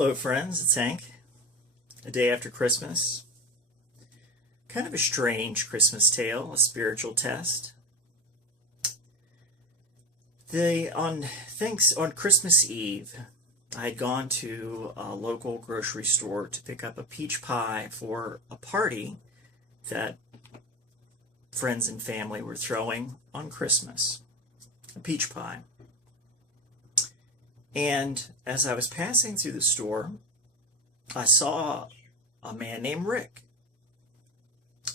Hello friends, it's Hank. A day after Christmas. Kind of a strange Christmas tale, a spiritual test. On Christmas Eve, I had gone to a local grocery store to pick up a peach pie for a party that friends and family were throwing on Christmas. A peach pie. And as I was passing through the store, I saw a man named Rick.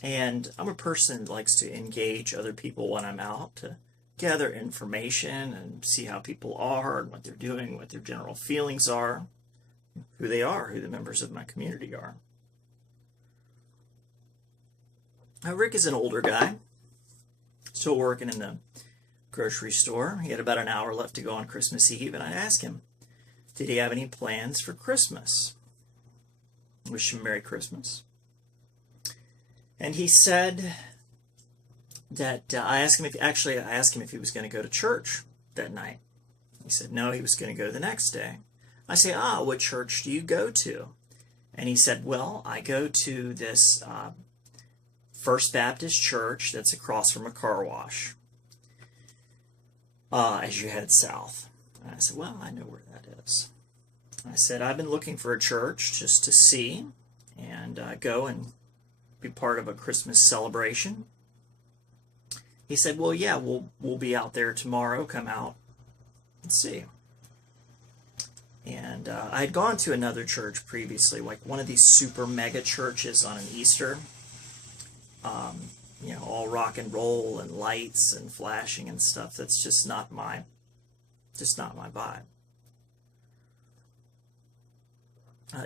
And I'm a person that likes to engage other people when I'm out to gather information and see how people are and what they're doing, what their general feelings are, who they are, who the members of my community are. Now, Rick is an older guy, still working in the grocery store. He had about an hour left to go on Christmas Eve, and I asked him, did he have any plans for Christmas? Wish him Merry Christmas. And he said that I asked him if he was going to go to church that night. He said no, he was going to go the next day. I say, what church do you go to? And he said, well, I go to this First Baptist church that's across from a car wash as you head south. And I said, well, I know where that is. I said, I've been looking for a church just to see and go and be part of a Christmas celebration. He said, well, yeah, we'll be out there tomorrow. Come out and see. And I had gone to another church previously, like one of these super mega churches on an Easter. All rock and roll and lights and flashing and stuff. That's just not my vibe.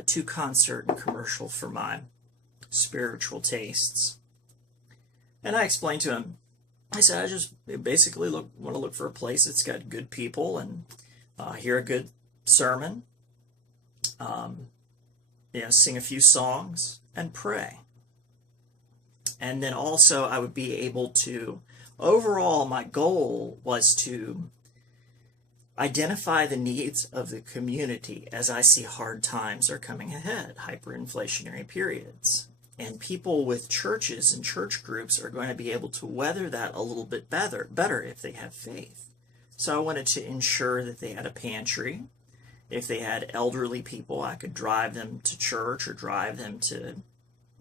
Too concert and commercial for my spiritual tastes. And I explained to him, I said, I just basically want to look for a place that's got good people and hear a good sermon, sing a few songs and pray. And then also I would be able to, overall my goal was to identify the needs of the community as I see hard times are coming ahead, hyperinflationary periods. And people with churches and church groups are going to be able to weather that a little bit better if they have faith. So I wanted to ensure that they had a pantry. If they had elderly people, I could drive them to church or drive them to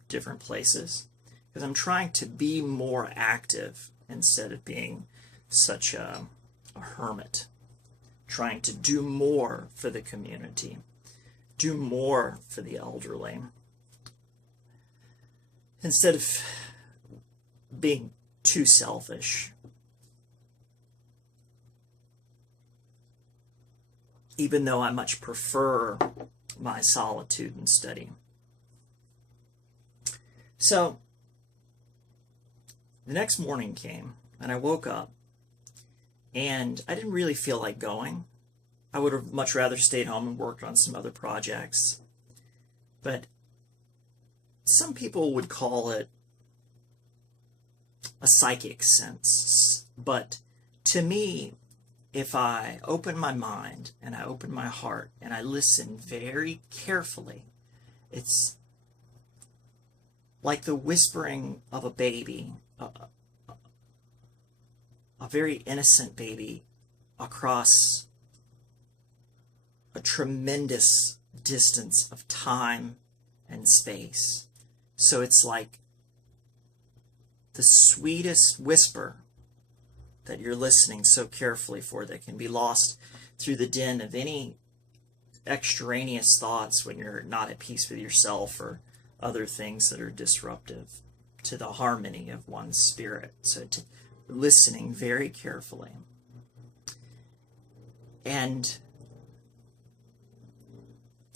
different places. Because I'm trying to be more active instead of being such a hermit. Trying to do more for the community. Do more for the elderly. Instead of being too selfish. Even though I much prefer my solitude and study. So, the next morning came, and I woke up, and I didn't really feel like going. I would have much rather stayed home and worked on some other projects. But some people would call it a psychic sense. But to me, if I open my mind and I open my heart and I listen very carefully, it's like the whispering of a baby, a very innocent baby across a tremendous distance of time and space. So it's like the sweetest whisper that you're listening so carefully for that can be lost through the din of any extraneous thoughts when you're not at peace with yourself or other things that are disruptive to the harmony of one's spirit. So listening very carefully. And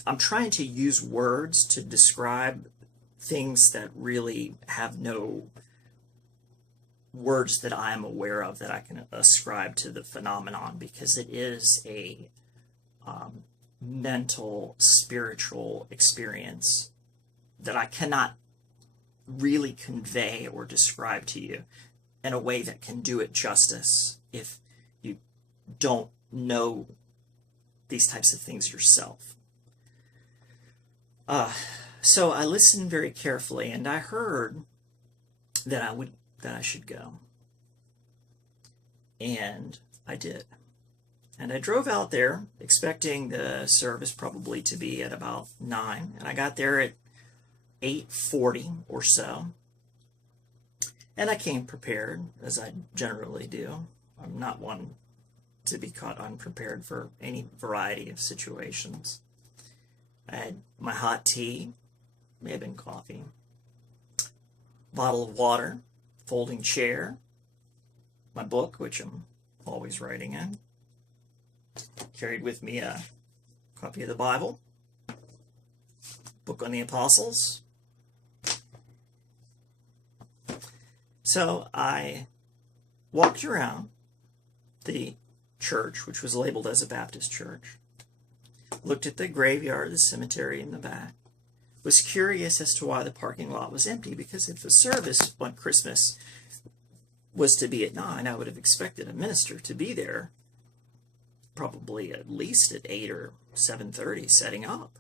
I'm trying to use words to describe things that really have no words that I am aware of that I can ascribe to the phenomenon, because it is a mental, spiritual experience that I cannot really convey or describe to you in a way that can do it justice if you don't know these types of things yourself. So I listened very carefully, and I heard that I should go. And I did. And I drove out there expecting the service probably to be at about 9, and I got there at 8:40 or so. And I came prepared, as I generally do. I'm not one to be caught unprepared for any variety of situations. I had my hot tea, may have been coffee, bottle of water, folding chair, my book, which I'm always writing in. Carried with me a copy of the Bible, book on the Apostles. So I walked around the church, which was labeled as a Baptist church, looked at the graveyard, the cemetery in the back, was curious as to why the parking lot was empty, because if the service on Christmas was to be at 9, I would have expected a minister to be there probably at least at 8 or 7:30 setting up.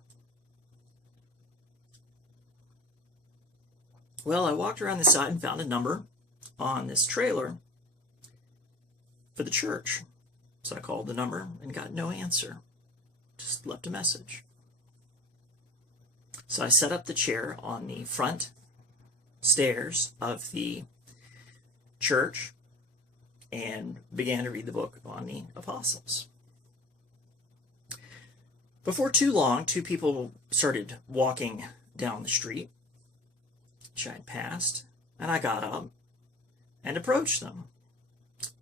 Well, I walked around the side and found a number on this trailer for the church. So I called the number and got no answer. Just left a message. So I set up the chair on the front stairs of the church and began to read the book on the Apostles. Before too long, 2 people started walking down the street, which I had passed, and I got up and approached them.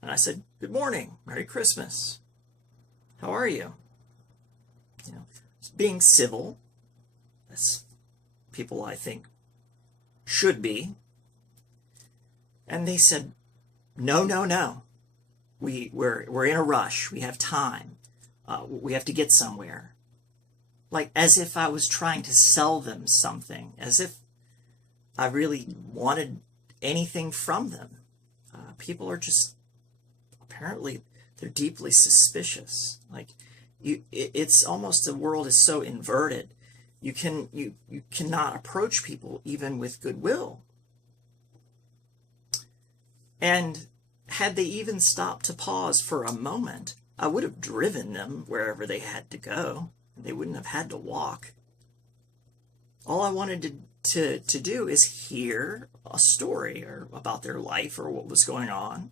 And I said, "Good morning, Merry Christmas. How are you?" You know, being civil, as people I think should be. And they said, No. We're in a rush. We have time. We have to get somewhere. Like as if I was trying to sell them something, as if I really wanted anything from them. People are just, apparently, they're deeply suspicious. Like, it's almost, the world is so inverted. You cannot approach people even with goodwill. And had they even stopped to pause for a moment, I would have driven them wherever they had to go. They wouldn't have had to walk. All I wanted to do is hear a story or about their life or what was going on.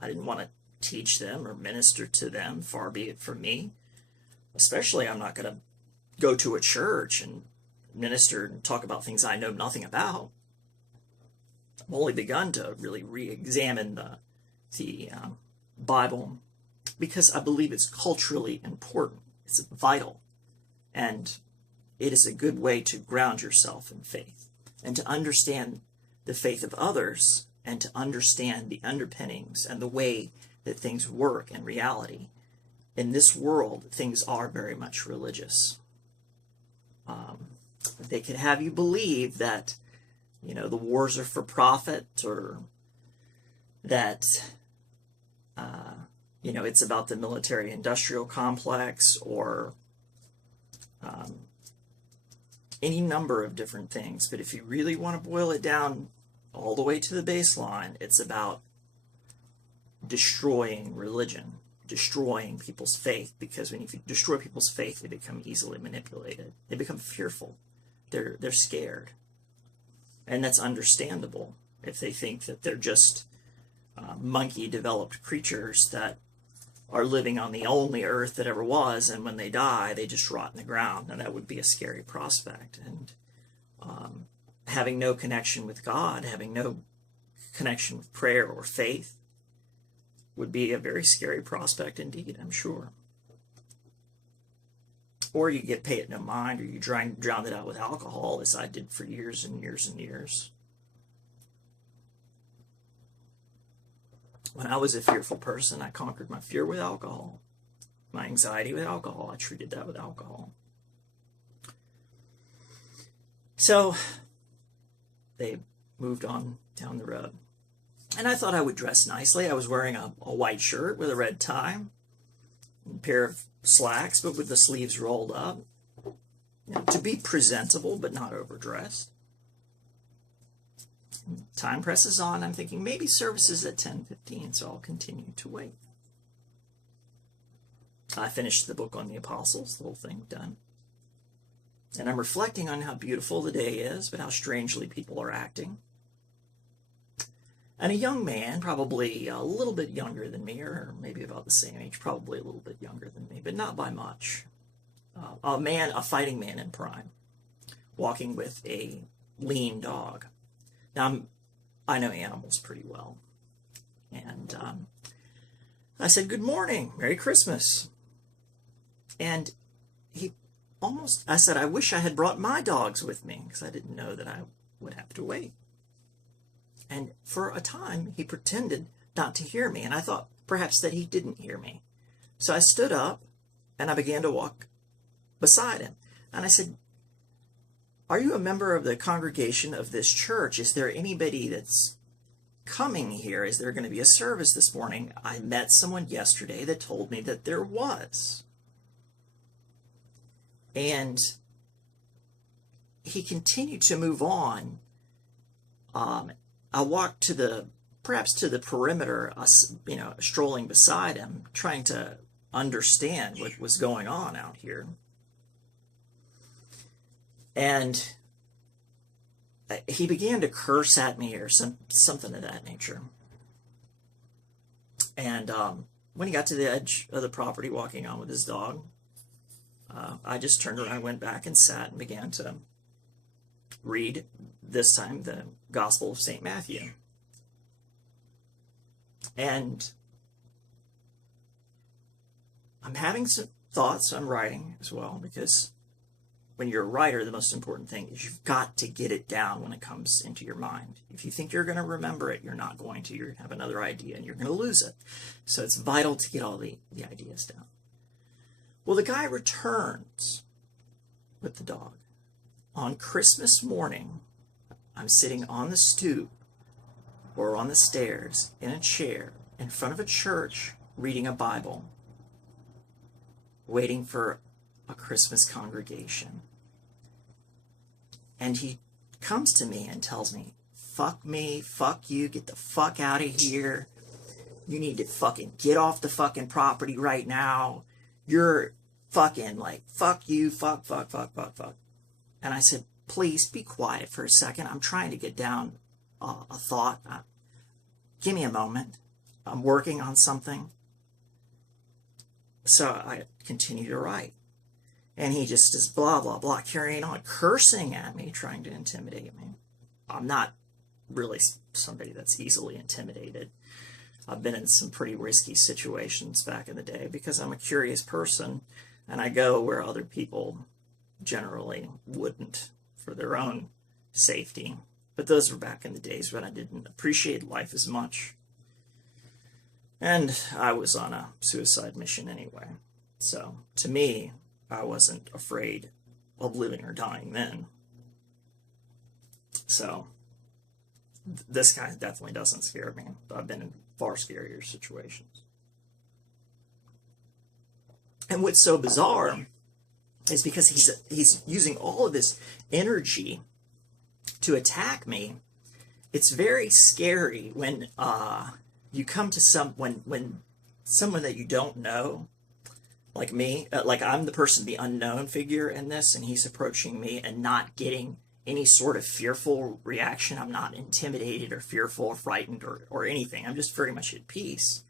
I didn't want to teach them or minister to them, far be it from me. Especially, I'm not going to go to a church and minister and talk about things I know nothing about. I've only begun to really re-examine the Bible because I believe it's culturally important. It's vital. And it is a good way to ground yourself in faith and to understand the faith of others and to understand the underpinnings and the way that things work in reality. In this world, things are very much religious. They could have you believe that, the wars are for profit, or that, it's about the military-industrial complex, or any number of different things. But if you really want to boil it down all the way to the baseline, it's about destroying religion, destroying people's faith, because when you destroy people's faith, they become easily manipulated. They become fearful. They're scared. And that's understandable if they think that they're just monkey-developed creatures that are living on the only earth that ever was, and when they die, they just rot in the ground. Now, that would be a scary prospect. And having no connection with God, having no connection with prayer or faith, would be a very scary prospect indeed, I'm sure. Or you pay it no mind, or you drown it out with alcohol, as I did for years and years and years. When I was a fearful person, I conquered my fear with alcohol, my anxiety with alcohol. I treated that with alcohol. So they moved on down the road. And I thought I would dress nicely. I was wearing a white shirt with a red tie, a pair of slacks, but with the sleeves rolled up. to be presentable but not overdressed. Time presses on. I'm thinking maybe service is at 10:15, so I'll continue to wait. I finished the book on the apostles, the whole thing done. And I'm reflecting on how beautiful the day is, but how strangely people are acting. And a young man, probably a little bit younger than me, or maybe about the same age, probably a little bit younger than me, but not by much. A fighting man in prime, walking with a lean dog. Now, I know animals pretty well. And I said, "Good morning, Merry Christmas." And I said, "I wish I had brought my dogs with me," because I didn't know that I would have to wait. And for a time, he pretended not to hear me, and I thought perhaps that he didn't hear me. So I stood up, and I began to walk beside him. And I said, "Are you a member of the congregation of this church? Is there anybody that's coming here? Is there going to be a service this morning? I met someone yesterday that told me that there was." And he continued to move on. I walked perhaps to the perimeter, strolling beside him, trying to understand what was going on out here. And he began to curse at me or something of that nature. And when he got to the edge of the property walking on with his dog, I just turned around, went back and sat and began to read, this time, the Gospel of St. Matthew. And I'm having some thoughts. I'm writing as well, because when you're a writer, the most important thing is you've got to get it down when it comes into your mind. If you think you're going to remember it, you're not going to. You're going to have another idea, and you're going to lose it. So it's vital to get all the ideas down. Well, the guy returns with the dog. On Christmas morning, I'm sitting on the stoop or on the stairs in a chair in front of a church reading a Bible, waiting for a Christmas congregation. And he comes to me and tells me, "Fuck me, fuck you, get the fuck out of here. You need to fucking get off the fucking property right now. You're fucking fuck you, fuck. And I said, "Please be quiet for a second. I'm trying to get down a thought. Give me a moment. I'm working on something." So I continue to write. And he just is blah, blah, blah, carrying on, cursing at me, trying to intimidate me. I'm not really somebody that's easily intimidated. I've been in some pretty risky situations back in the day because I'm a curious person, and I go where other people generally wouldn't for their own safety. But those were back in the days when I didn't appreciate life as much. And I was on a suicide mission anyway. So to me, I wasn't afraid of living or dying then. So this guy definitely doesn't scare me. I've been in far scarier situations. And what's so bizarre is because he's using all of this energy to attack me. It's very scary when you come to when someone that you don't know, like me, like I'm the person, the unknown figure in this, and he's approaching me and not getting any sort of fearful reaction. I'm not intimidated or fearful or frightened or anything. I'm just very much at peace.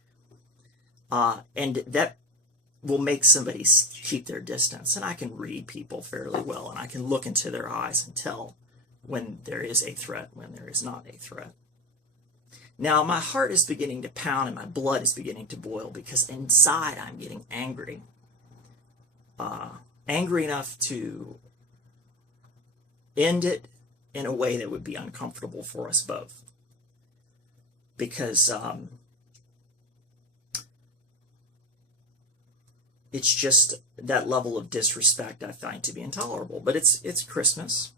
And that will make somebody keep their distance. And I can read people fairly well, and I can look into their eyes and tell when there is a threat, when there is not a threat. Now, my heart is beginning to pound and my blood is beginning to boil because inside I'm getting angry. Angry enough to end it in a way that would be uncomfortable for us both. Because it's just that level of disrespect I find to be intolerable. But it's Christmas.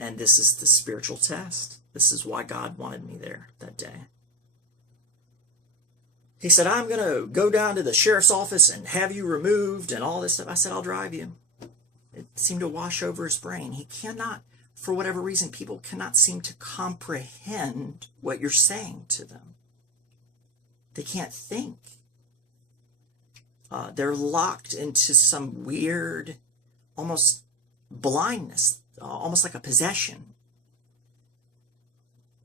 And this is the spiritual test. This is why God wanted me there that day. he said, I'm going to go down to the sheriff's office and have you removed and all this stuff. I said, I'll drive you. It seemed to wash over his brain. He cannot, for whatever reason, people cannot seem to comprehend what you're saying to them. They can't think. They're locked into some weird, almost blindness, almost like a possession.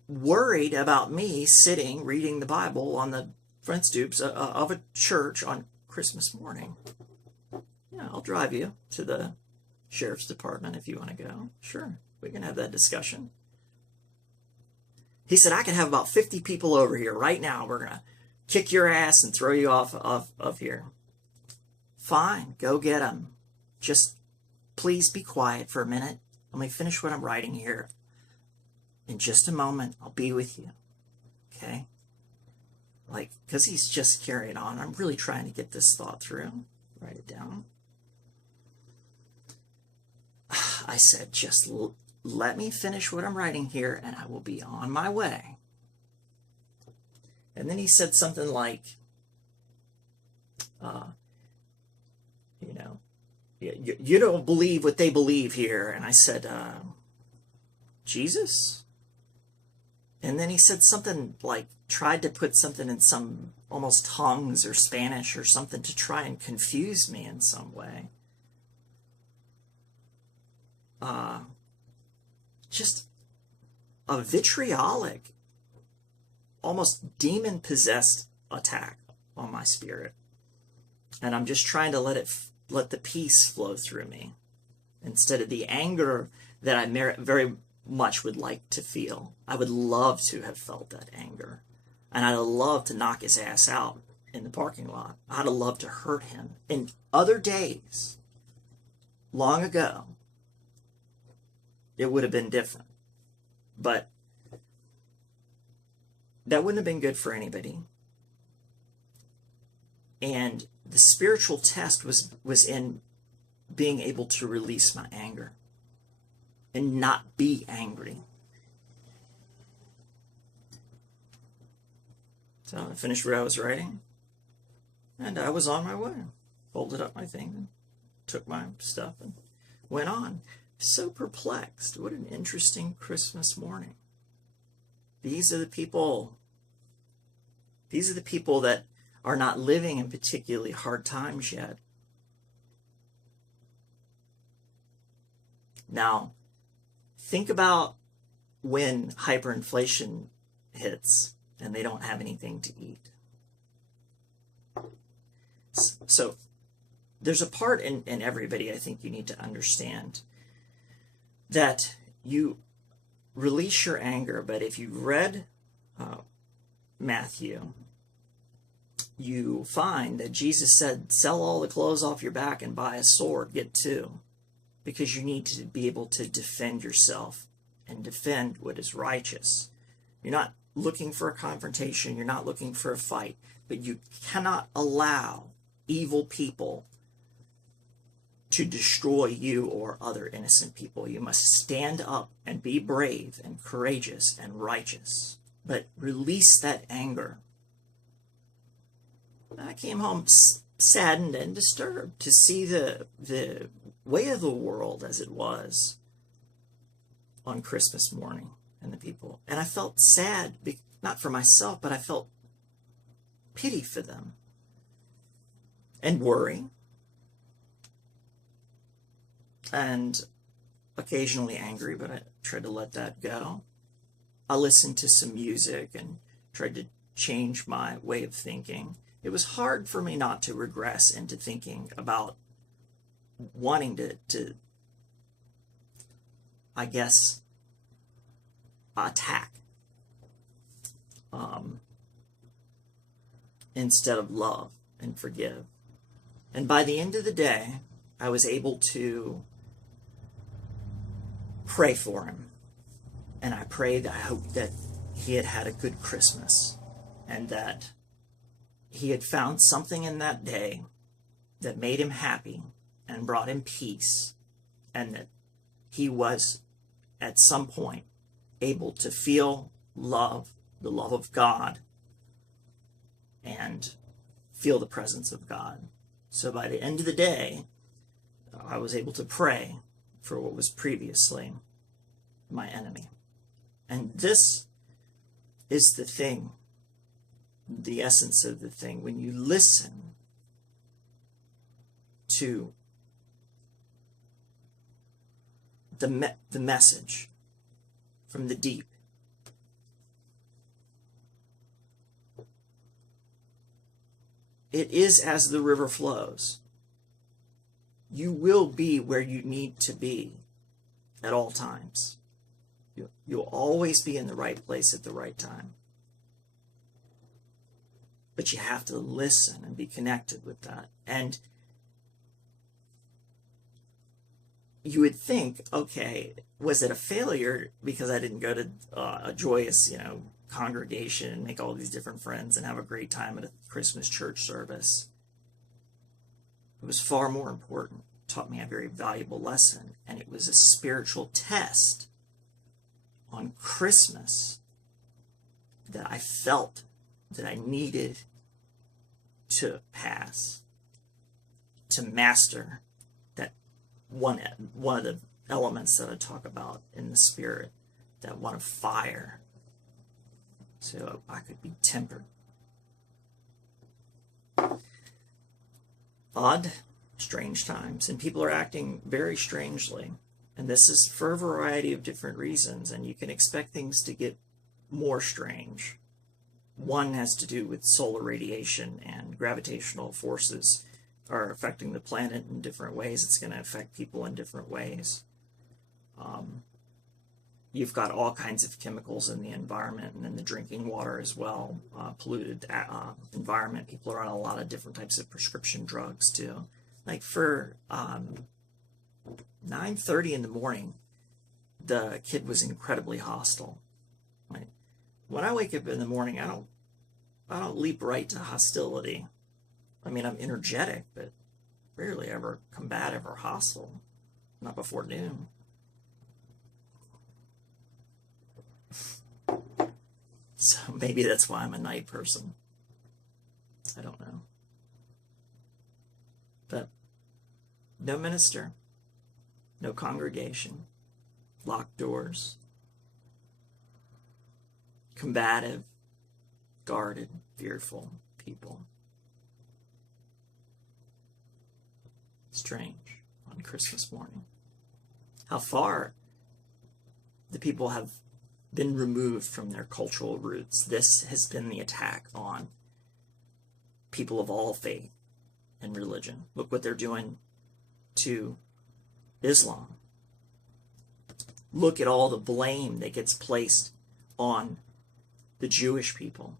Worried about me sitting reading the Bible on the front stoops of a church on Christmas morning. Yeah, I'll drive you to the sheriff's department if you want to go. Sure, we can have that discussion. He said, I can have about 50 people over here right now. We're going to kick your ass and throw you off of here. Fine, go get them. Just please be quiet for a minute. Let me finish what I'm writing here. In just a moment, I'll be with you. Okay? Like, because he's just carrying on. I'm really trying to get this thought through. Write it down. I said, just let me finish what I'm writing here, and I will be on my way. And then he said something like, you know, you don't believe what they believe here. And I said, Jesus? And then he said something like, tried to put something in some almost tongues or Spanish or something to try and confuse me in some way. Just a vitriolic, almost demon-possessed attack on my spirit. And I'm just trying to let the peace flow through me instead of the anger that I very much would like to feel. I would love to have felt that anger. And I'd love to knock his ass out in the parking lot. I'd have loved to hurt him. In other days, long ago, it would have been different. But that wouldn't have been good for anybody. And the spiritual test was in being able to release my anger and not be angry. So I finished what I was writing, and I was on my way. Folded up my thing and took my stuff and went on. So perplexed. What an interesting Christmas morning. These are the people that are not living in particularly hard times yet. Now, think about when hyperinflation hits and they don't have anything to eat. So there's a part in everybody I think you need to understand that you release your anger, but if you read Matthew, you find that Jesus said, sell all the clothes off your back and buy a sword, get two, because you need to be able to defend yourself and defend what is righteous. You're not looking for a confrontation, you're not looking for a fight, but you cannot allow evil people to destroy you or other innocent people. You must stand up and be brave and courageous and righteous, but release that anger. I came home saddened and disturbed to see the way of the world as it was on Christmas morning and the people. And I felt sad, not for myself, but I felt pity for them and worry. And occasionally angry, but I tried to let that go. I listened to some music and tried to change my way of thinking. It was hard for me not to regress into thinking about wanting to I guess, attack instead of love and forgive. And by the end of the day, I was able to pray for him. And I prayed, I hoped that he had had a good Christmas and that he had found something in that day that made him happy and brought him peace, and that he was at some point able to feel love, the love of God, and feel the presence of God. So by the end of the day, I was able to pray for what was previously my enemy. And this is the thing, the essence of the thing. When you listen to the message from the deep, it is as the river flows. You will be where you need to be at all times. You'll always be in the right place at the right time. But you have to listen and be connected with that. And you would think, okay, was it a failure because I didn't go to a joyous, congregation and make all these different friends and have a great time at a Christmas church service? It was far more important. It taught me a very valuable lesson, and it was a spiritual test on Christmas that I felt that I needed to pass to master that one of the elements that I talk about in the Spirit, that one of fire, so I could be tempered. Odd, strange times, and people are acting very strangely, and this is for a variety of different reasons, and you can expect things to get more strange. One has to do with solar radiation, and gravitational forces are affecting the planet in different ways. It's going to affect people in different ways. You've got all kinds of chemicals in the environment and in the drinking water as well. Polluted environment. People are on a lot of different types of prescription drugs too. Like for 9:30 in the morning, the kid was incredibly hostile. Like, when I wake up in the morning, I don't leap right to hostility. I mean, I'm energetic, but rarely ever combative or hostile. Not before noon. So maybe that's why I'm a night person. I don't know. But no minister, no congregation, locked doors, combative, guarded, fearful people. Strange on Christmas morning. How far the people have been removed from their cultural roots. This has been the attack on people of all faith and religion. Look what they're doing to Islam. Look at all the blame that gets placed on the Jewish people.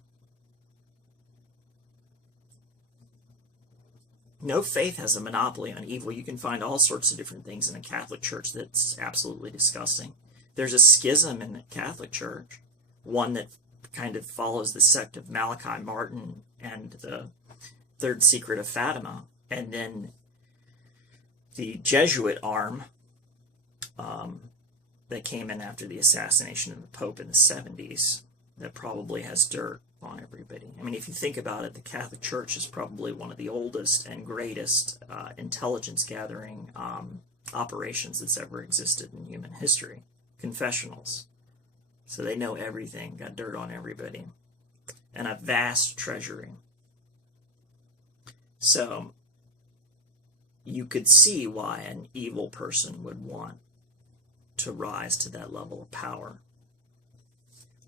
No faith has a monopoly on evil. You can find all sorts of different things in a Catholic Church that's absolutely disgusting. There's a schism in the Catholic Church, one that kind of follows the sect of Malachi Martin and the Third Secret of Fatima, and then the Jesuit arm that came in after the assassination of the Pope in the 70s that probably has dirt on everybody. I mean, if you think about it, the Catholic Church is probably one of the oldest and greatest intelligence gathering operations that's ever existed in human history. Confessionals. So they know everything, got dirt on everybody, and a vast treasury. So you could see why an evil person would want to rise to that level of power.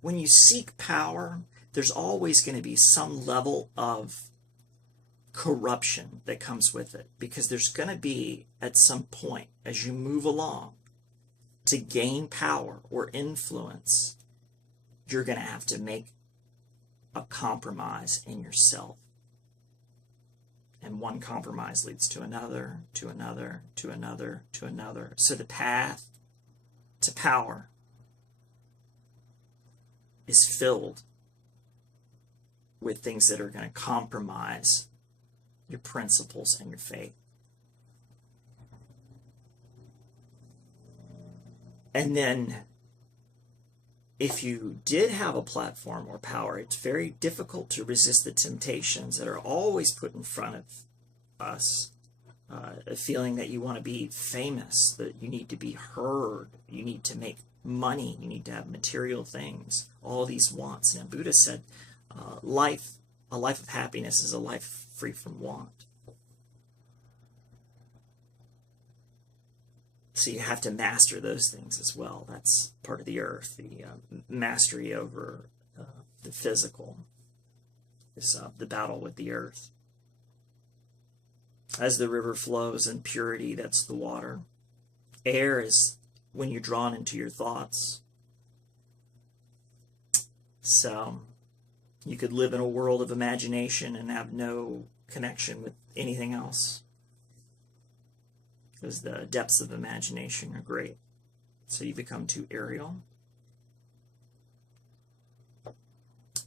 When you seek power, there's always going to be some level of corruption that comes with it, because there's going to be, at some point, as you move along, to gain power or influence, you're going to have to make a compromise in yourself. And one compromise leads to another, to another, to another, to another. So the path to power is filled with things that are going to compromise your principles and your faith. And then if you did have a platform or power, it's very difficult to resist the temptations that are always put in front of us. A feeling that you want to be famous, that you need to be heard, you need to make money, you need to have material things, all these wants. Now, Buddha said, a life of happiness is a life free from want. So you have to master those things as well. That's part of the earth, the mastery over the physical, is the battle with the earth. As the river flows in purity, that's the water. Air is when you're drawn into your thoughts. So you could live in a world of imagination and have no connection with anything else, because the depths of imagination are great. So you become too aerial,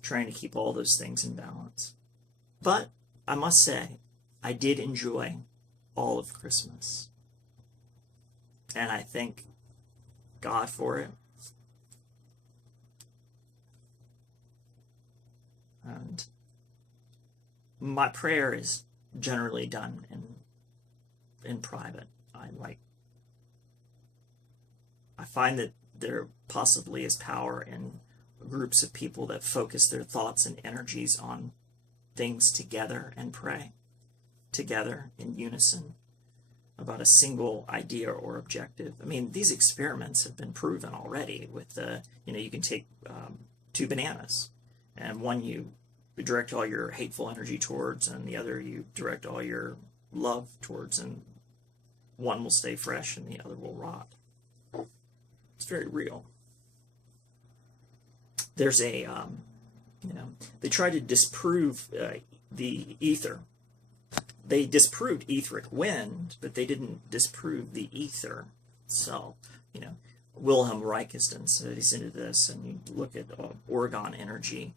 trying to keep all those things in balance. But I must say, I did enjoy all of Christmas, and I thank God for it. And my prayer is generally done in private. I find that there possibly is power in groups of people that focus their thoughts and energies on things together and pray together in unison about a single idea or objective. I mean, these experiments have been proven already with you can take 2 bananas, and one you direct all your hateful energy towards, and the other you direct all your love towards, and one will stay fresh and the other will rot. It's very real. There's a, they tried to disprove the ether. They disproved etheric wind, but they didn't disprove the ether. So, Wilhelm Reich has done studies into this, and you look at orgone energy.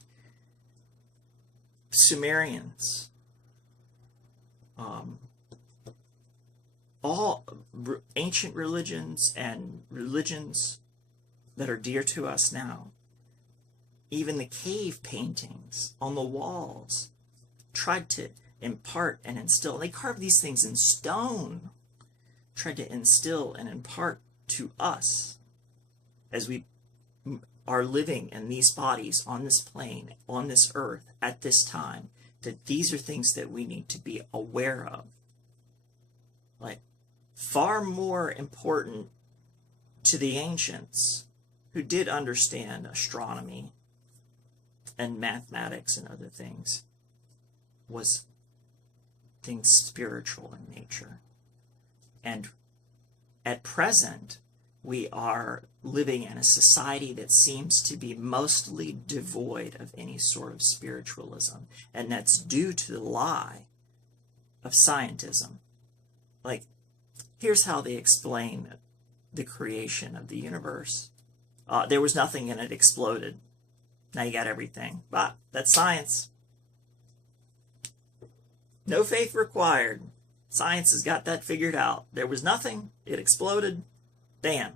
Sumerians, all ancient religions and religions that are dear to us now, even the cave paintings on the walls, tried to impart and instill. They carved these things in stone, tried to instill and impart to us as we are living in these bodies on this plane, on this earth, at this time, that these are things that we need to be aware of. Like, far more important to the ancients, who did understand astronomy and mathematics and other things, was things spiritual in nature. And at present, we are living in a society that seems to be mostly devoid of any sort of spiritualism. And that's due to the lie of scientism. Like, here's how they explain the creation of the universe. There was nothing and it exploded. Now you got everything. But that's science. No faith required. Science has got that figured out. There was nothing, it exploded, bam.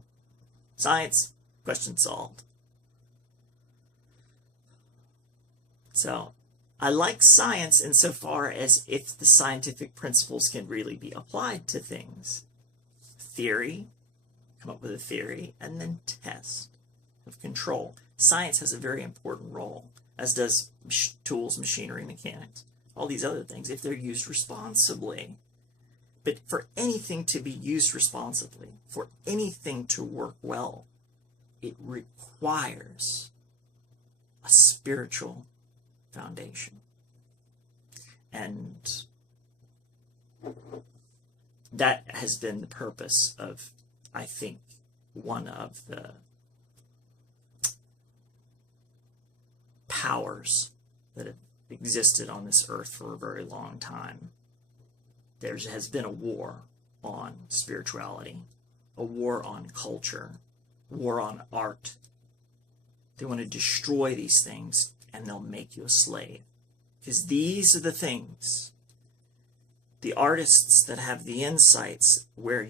Science, question solved. So, I like science insofar as if the scientific principles can really be applied to things. Theory, come up with a theory, and then test of control. Science has a very important role, as does tools, machinery, mechanics, all these other things, if they're used responsibly. But for anything to be used responsibly, for anything to work well, it requires a spiritual foundation. And that has been the purpose of, I think, one of the powers that have existed on this earth for a very long time. There has been a war on spirituality, a war on culture, war on art. They want to destroy these things, and they'll make you a slave. Because these are the things, the artists that have the insights where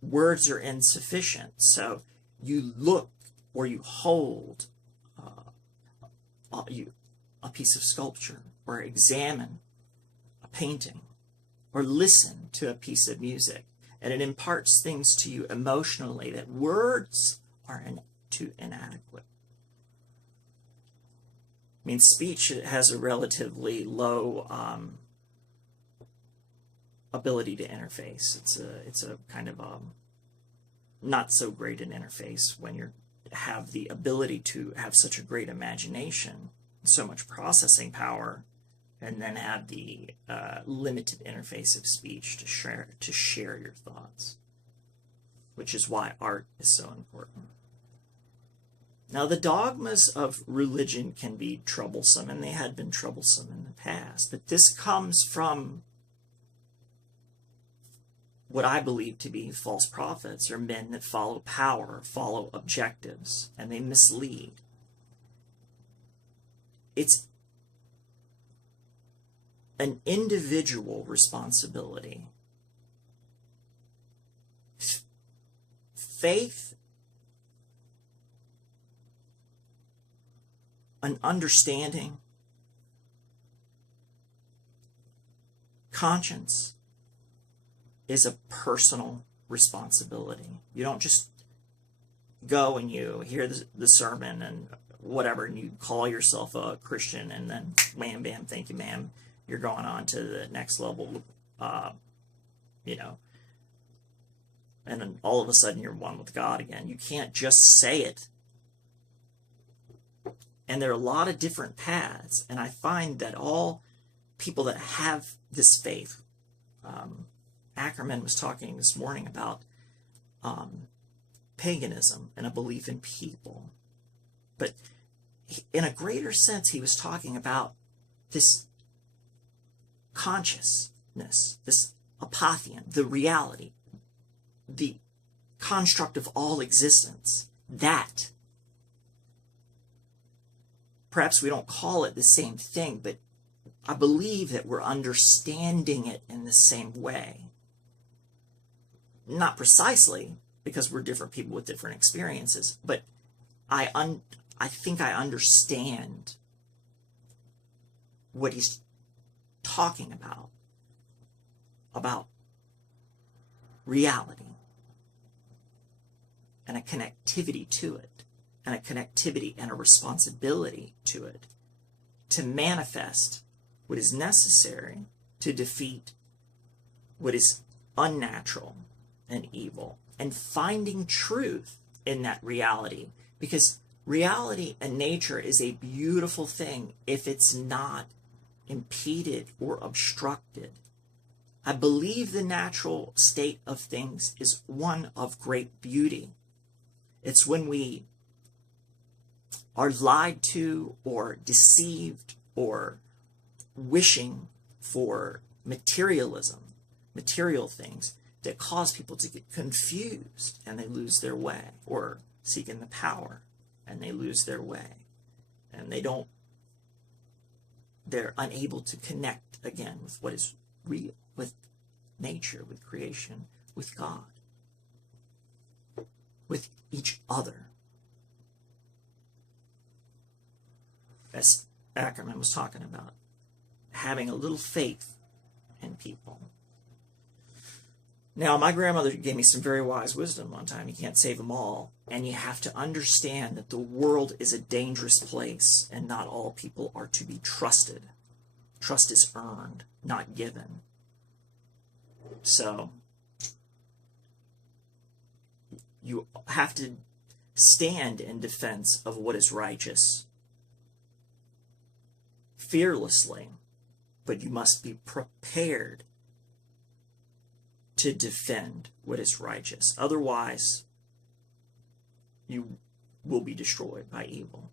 words are insufficient. So you look or you hold a piece of sculpture, or examine a painting, or listen to a piece of music, and it imparts things to you emotionally that words are too inadequate. I mean, speech has a relatively low ability to interface. It's a kind of not so great an interface when you have the ability to have such a great imagination, so much processing power, and then have the limited interface of speech to share your thoughts, which is why art is so important. Now, the dogmas of religion can be troublesome, and they had been troublesome in the past, but this comes from what I believe to be false prophets, or men that follow power, follow objectives, and they mislead. It's an individual responsibility. Faith, an understanding, conscience is a personal responsibility. You don't just go and you hear the sermon and whatever, and you call yourself a Christian, and then wham, bam, thank you, ma'am, you're going on to the next level, and then all of a sudden you're one with God again. You can't just say it. And there are a lot of different paths, and I find that all people that have this faith, Ackermann was talking this morning about paganism and a belief in people. But in a greater sense, he was talking about this consciousness, this apotheon, the reality, the construct of all existence, that perhaps we don't call it the same thing, but I believe that we're understanding it in the same way. Not precisely, because we're different people with different experiences, but I think I understand what he's talking about reality, and a connectivity to it, and a connectivity and a responsibility to it, to manifest what is necessary to defeat what is unnatural and evil, and finding truth in that reality, because reality and nature is a beautiful thing if it's not impeded or obstructed. I believe the natural state of things is one of great beauty. It's when we are lied to or deceived or wishing for materialism, material things, that cause people to get confused and they lose their way, or seeking the power and they lose their way, and they're unable to connect again with what is real, with nature, with creation, with God, with each other. As Ackermann was talking about, having a little faith in people. Now, my grandmother gave me some very wise wisdom one time. You can't save them all, and you have to understand that the world is a dangerous place, and not all people are to be trusted. Trust is earned, not given. So, you have to stand in defense of what is righteous fearlessly, but you must be prepared to defend what is righteous. Otherwise, you will be destroyed by evil.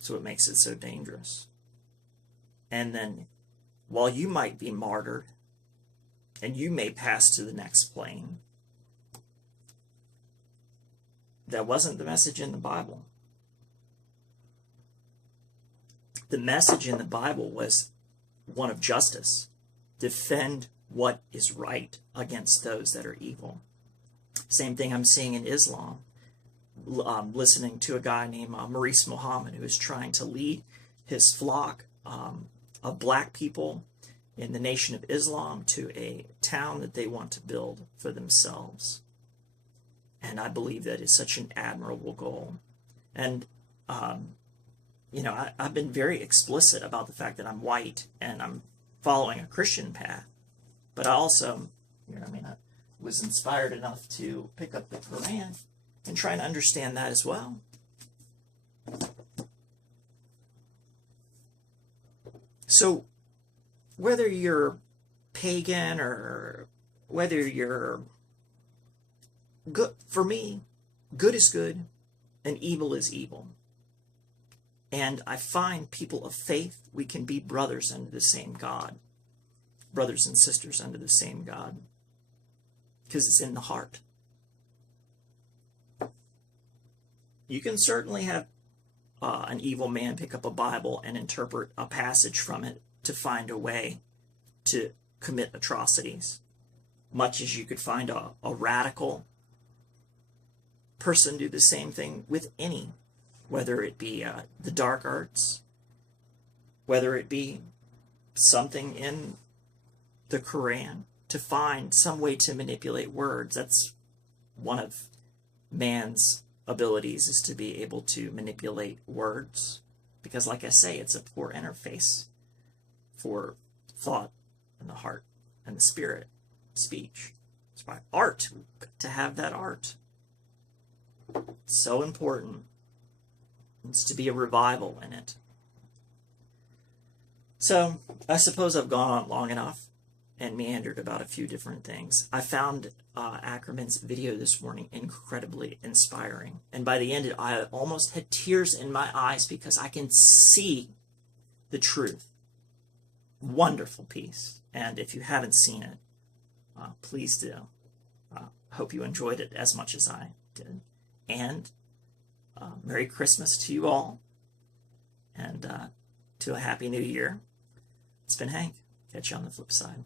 So it makes it so dangerous. And then, while you might be martyred, and you may pass to the next plane, that wasn't the message in the Bible. The message in the Bible was one of justice. Defend what is right against those that are evil. Same thing I'm seeing in Islam. listening to a guy named Maurice Muhammad, who is trying to lead his flock of black people in the Nation of Islam to a town that they want to build for themselves. And I believe that is such an admirable goal. And, you know, I've been very explicit about the fact that I'm white and I'm following a Christian path. But I also, you know, I mean, I was inspired enough to pick up the Quran and try and understand that as well. So, whether you're pagan or whether you're good, for me, good is good and evil is evil. And I find people of faith, we can be brothers under the same God, brothers and sisters under the same God, because it's in the heart. You can certainly have an evil man pick up a Bible and interpret a passage from it to find a way to commit atrocities, much as you could find a radical person do the same thing with any, whether it be the dark arts, whether it be something in the Quran, to find some way to manipulate words. That's one of man's abilities, is to be able to manipulate words, because like I say, it's a poor interface for thought and the heart and the spirit, speech. It's why art, to have that art, it's so important. It's to be a revival in it. So I suppose I've gone on long enough and meandered about a few different things. I found Ackermann's video this morning incredibly inspiring. And by the end, I almost had tears in my eyes because I can see the truth. Wonderful piece. And if you haven't seen it, please do. Hope you enjoyed it as much as I did. And Merry Christmas to you all. And to a Happy New Year. It's been Hank. Catch you on the flip side.